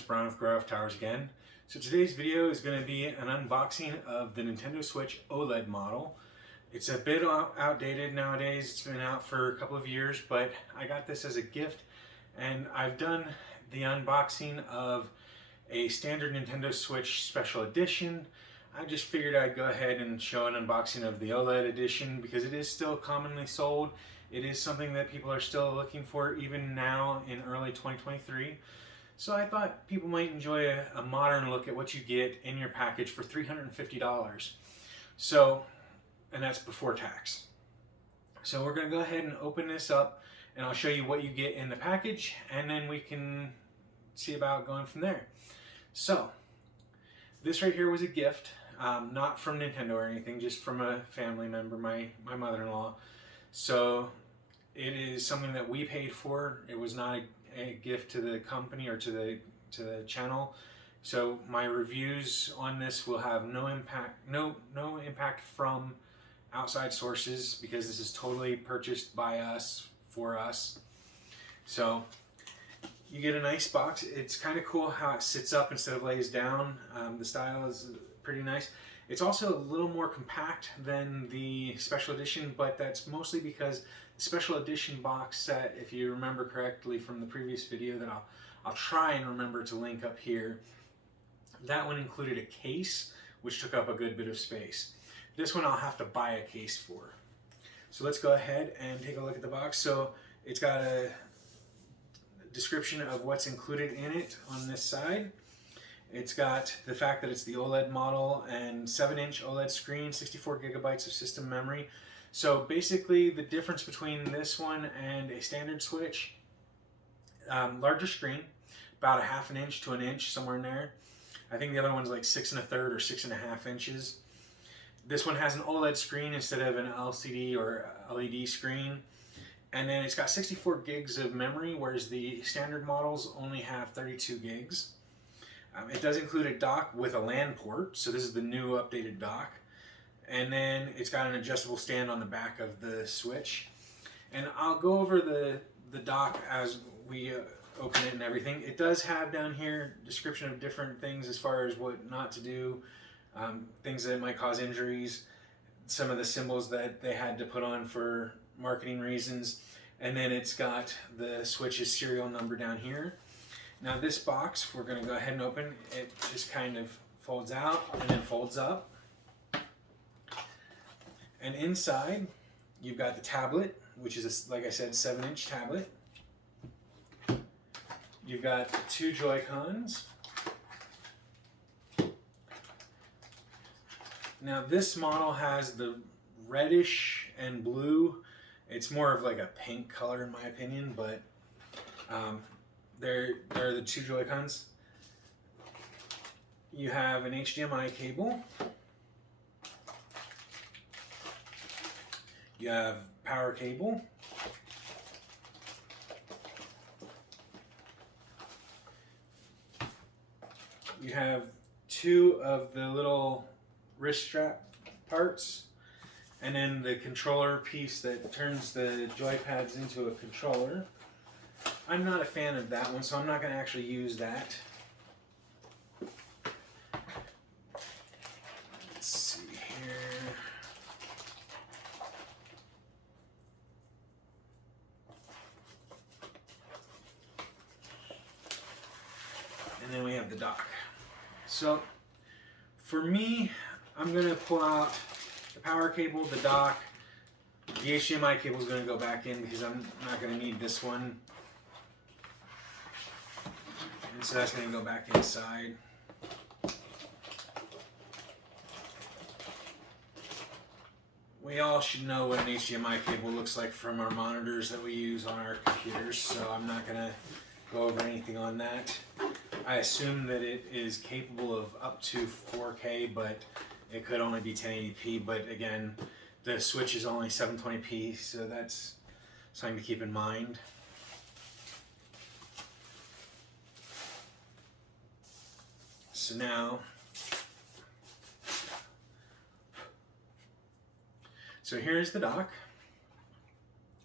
it's Brian with GreyWolf Towers again. So today's video is going to be an unboxing of the Nintendo Switch OLED model. It's a bit outdated nowadays. It's been out for a couple of years, but I got this as a gift, and I've done the unboxing of a standard Nintendo Switch Special Edition. I just figured I'd go ahead and show an unboxing of the OLED edition because it is still commonly sold. It is something that people are still looking for even now in early 2023. So I thought people might enjoy a modern look at what you get in your package for $350. So, and that's before tax. So we're going to go ahead and open this up and I'll show you what you get in the package, and then we can see about going from there. So this right here was a gift, not from Nintendo or anything, just from a family member, my mother-in-law. So it is something that we paid for. It was not a gift to the company or to the channel. So my reviews on this will have no impact from outside sources because this is totally purchased by us for us. So you get a nice box. It's kind of cool how it sits up instead of lays down. The style is pretty nice. It's also a little more compact than the special edition, but that's mostly because the special edition box set, if you remember correctly from the previous video that I'll try and remember to link up here, that one included a case, which took up a good bit of space. This one I'll have to buy a case for. So let's go ahead and take a look at the box. So it's got a description of what's included in it on this side. It's got the fact that it's the OLED model and 7-inch OLED screen, 64 gigabytes of system memory. So basically the difference between this one and a standard Switch, larger screen, about a half an inch to an inch, somewhere in there. I think the other one's like 6 1/3 or 6.5 inches. This one has an OLED screen instead of an LCD or LED screen. And then it's got 64 gigs of memory, whereas the standard models only have 32 gigs. It does include a dock with a LAN port, so this is the new updated dock. And then it's got an adjustable stand on the back of the Switch. And I'll go over the dock as we open it and everything. It does have down here description of different things as far as what not to do, things that might cause injuries, some of the symbols that they had to put on for marketing reasons, and then it's got the Switch's serial number down here. Now this box, we're going to go ahead and open. It just kind of folds out and then folds up. And inside, you've got the tablet, which is, like I said, 7-inch tablet. You've got the 2 Joy-Cons. Now this model has the reddish and blue. It's more of like a pink color in my opinion, but they're the 2 Joy-Cons. You have an HDMI cable. You have power cable. You have 2 of the little wrist strap parts, and then the controller piece that turns the joypads into a controller. I'm not a fan of that one, so I'm not going to actually use that. Let's see here. And then we have the dock. So for me, I'm going to pull out the power cable, the dock. The HDMI cable is going to go back in because I'm not going to need this one. And so that's going to go back inside. We all should know what an HDMI cable looks like from our monitors that we use on our computers, so I'm not going to go over anything on that. I assume that it is capable of up to 4K, but it could only be 1080p. But again, the Switch is only 720p, so that's something to keep in mind. So now, here's the dock.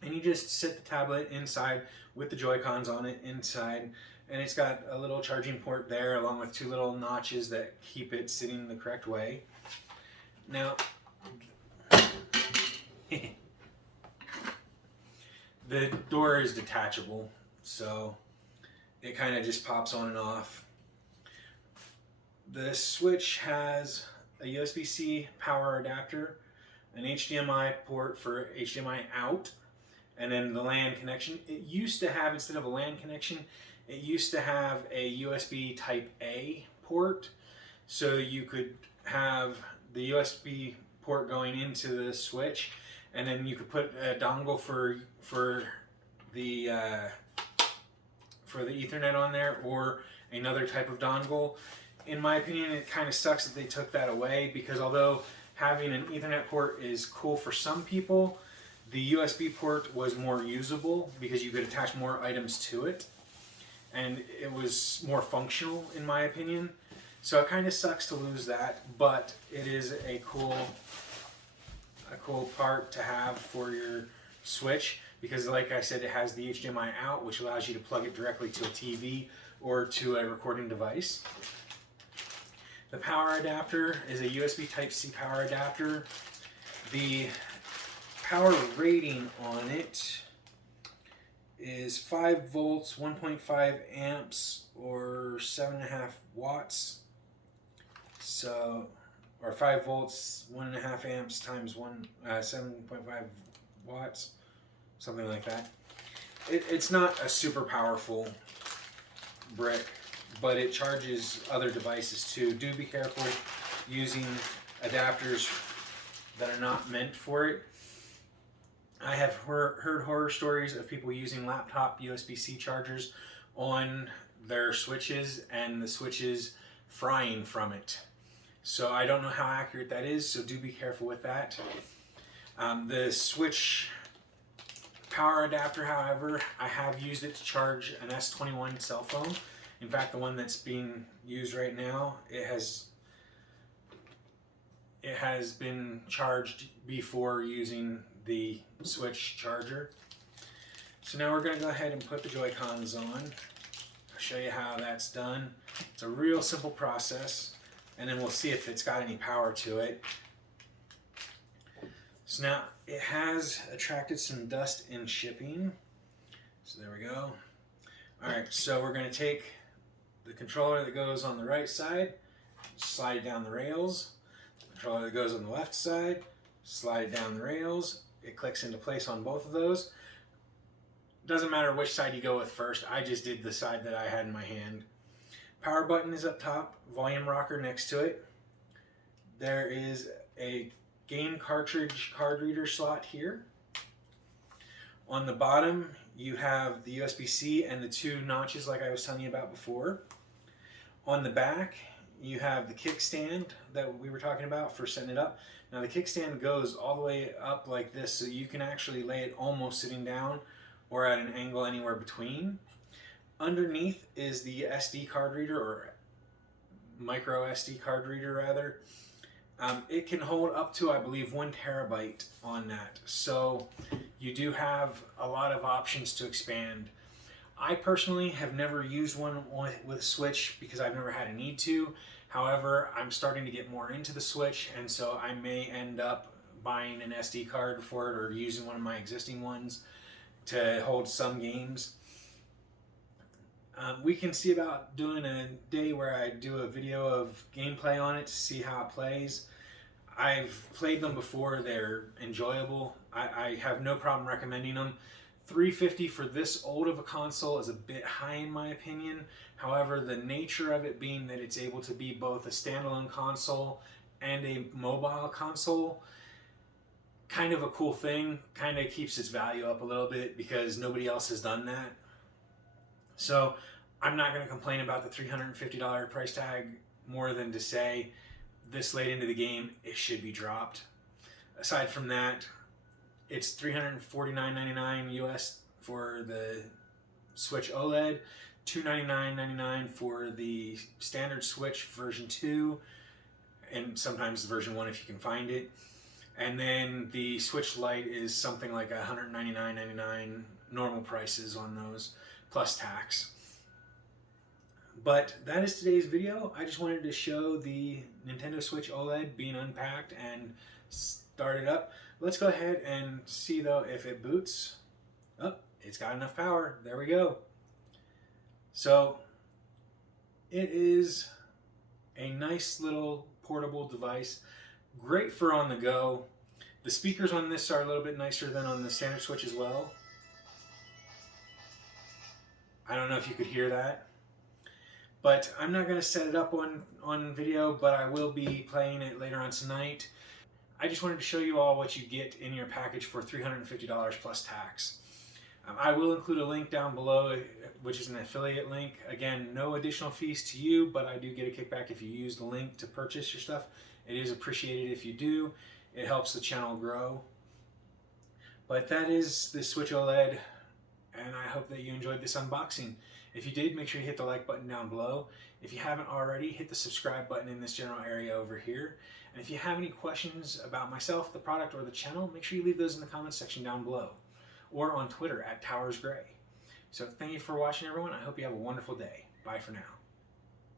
and you just sit the tablet inside with the Joy-Cons on it inside, and it's got a little charging port there along with two little notches that keep it sitting the correct way. Now, the door is detachable, so it kind of just pops on and off. The Switch has a USB-C power adapter, an HDMI port for HDMI out, and then the LAN connection. It used to have, instead of a LAN connection, it used to have a USB Type A port, so you could have the USB port going into the Switch, and then you could put a dongle for the Ethernet on there, or another type of dongle. In my opinion, it kind of sucks that they took that away, because although having an Ethernet port is cool for some people, the USB port was more usable because you could attach more items to it, and it was more functional in my opinion. So it kind of sucks to lose that, but it is a cool part to have for your Switch, because like I said, it has the HDMI out, which allows you to plug it directly to a TV or to a recording device. The power adapter is a USB Type-C power adapter. The power rating on it is 5 volts, 1.5 amps, or 7.5 watts. So, or 5 volts, 1.5 amps times 7.5 watts, something like that. It's not a super powerful brick, but it charges other devices too. Do be careful using adapters that are not meant for it. I have heard horror stories of people using laptop USB-C chargers on their Switches and the Switches frying from it. So I don't know how accurate that is, so do be careful with that. The Switch power adapter, however, I have used it to charge an S21 cell phone. In fact, the one that's being used right now, it has been charged before using the Switch charger. So now we're going to go ahead and put the Joy-Cons on. I'll show you how that's done. It's a real simple process, and then we'll see if it's got any power to it. So now it has attracted some dust in shipping. So there we go. Alright, so we're going to take the controller that goes on the right side, slide it down the rails. The controller that goes on the left side, slide it down the rails. It clicks into place on both of those. Doesn't matter which side you go with first. I just did the side that I had in my hand. Power button is up top, volume rocker next to it. There is a game cartridge card reader slot here. On the bottom, you have the USB-C and the two notches like I was telling you about before. On the back, you have the kickstand that we were talking about for setting it up. Now the kickstand goes all the way up like this, so you can actually lay it almost sitting down or at an angle anywhere between. Underneath is the SD card reader, or micro SD card reader rather. It can hold up to, I believe, 1 terabyte on that. So you do have a lot of options to expand. I personally have never used one with a Switch because I've never had a need to. However, I'm starting to get more into the Switch, and so I may end up buying an SD card for it or using one of my existing ones to hold some games. We can see about doing a day where I do a video of gameplay on it to see how it plays. I've played them before, they're enjoyable. I have no problem recommending them. $350 for this old of a console is a bit high in my opinion. However, the nature of it being that it's able to be both a standalone console and a mobile console, kind of a cool thing, kind of keeps its value up a little bit because nobody else has done that. So I'm not going to complain about the $350 price tag more than to say this late into the game it should be dropped. Aside from that, it's $349.99 US for the Switch OLED, $299.99 for the standard Switch version 2, and sometimes version 1 if you can find it. And then the Switch Lite is something like $199.99 normal prices on those, plus tax. But that is today's video. I just wanted to show the Nintendo Switch OLED being unpacked and started up. Let's go ahead and see though if it boots. Oh, it's got enough power. There we go. So it is a nice little portable device. Great for on the go. The speakers on this are a little bit nicer than on the standard Switch as well. I don't know if you could hear that. But I'm not going to set it up on video, but I will be playing it later on tonight. I just wanted to show you all what you get in your package for $350 plus tax. I will include a link down below, which is an affiliate link. Again, no additional fees to you, but I do get a kickback if you use the link to purchase your stuff. It is appreciated if you do. It helps the channel grow. But that is the Switch OLED, and I hope that you enjoyed this unboxing. If you did, make sure you hit the like button down below. If you haven't already, hit the subscribe button in this general area over here. And if you have any questions about myself, the product, or the channel, make sure you leave those in the comments section down below. Or on Twitter @TowersGrey. So thank you for watching, everyone. I hope you have a wonderful day. Bye for now.